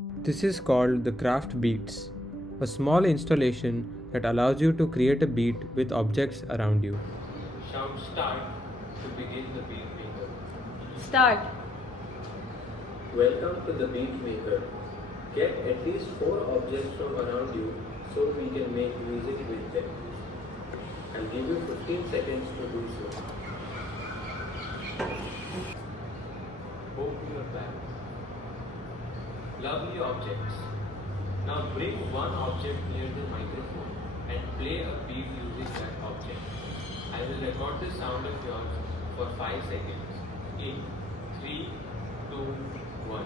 This is called the craft beats, a small installation that allows you to create a beat with objects around you. Shout start to begin the beat maker. Start. Welcome to the beat maker. Get at least 4 objects from around you so we can make music with them. I'll give you 15 seconds to do so. Hope you are back. Lovely objects. Now bring one object near the microphone and play a beat using that object. I will record the sound of yours for 5 seconds. In 3, 2, 1.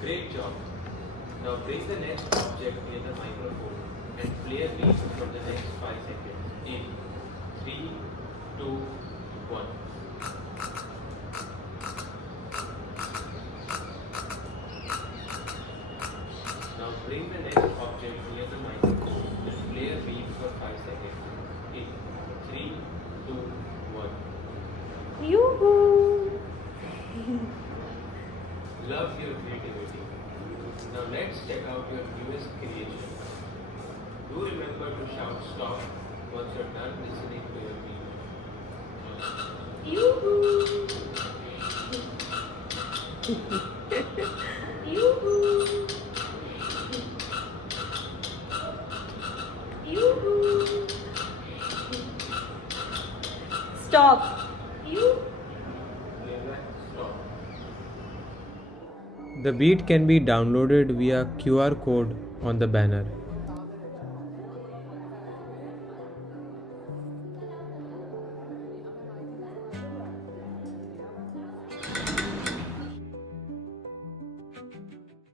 Great job. Now bring the next object near the microphone and play a beat for the next 5 seconds. In 3, 2, 1. Now bring the next object near the microphone and play a beat for 5 seconds. In 3, 2, 1. Yoo-hoo! Love your creativity. Now let's check out your newest creation. Do remember to shout stop once you're done listening to your beat. Yoo-hoo! Yoo-hoo! Yoo-hoo! Stop. Playback stop. The beat can be downloaded via QR code on the banner.